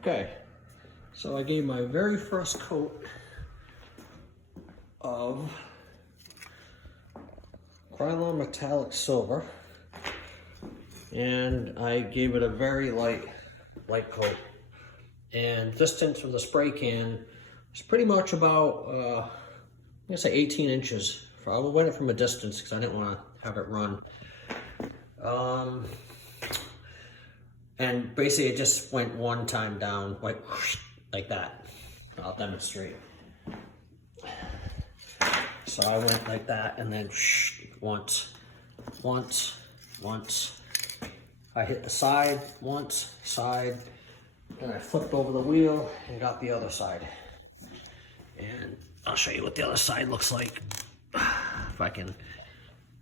Okay, so I gave my very first coat of Krylon Metallic Silver, and I gave it a very light coat. And distance from the spray can is pretty much about, I'm gonna say 18 inches. I went it from a distance because I didn't want to have it run. And basically it just went one time down, like that. I'll demonstrate. So I went like that, and then once. I hit the side once, then I flipped over the wheel and got the other side. And I'll show you what the other side looks like. If I can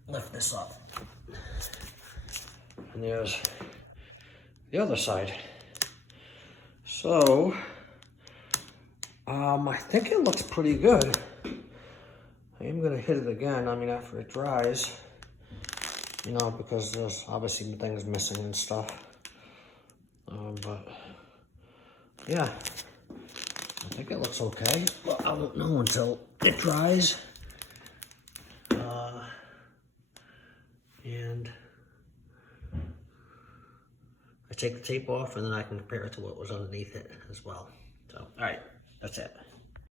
lift this up. And there's the other side. So, I think it looks pretty good. I am gonna hit it again, I mean, after it dries, you know, because there's obviously things missing and stuff. But yeah, I think it looks okay. Well, I won't know until it dries. And I take the tape off, and then I can compare it to what was underneath it as well. So, all right, that's it.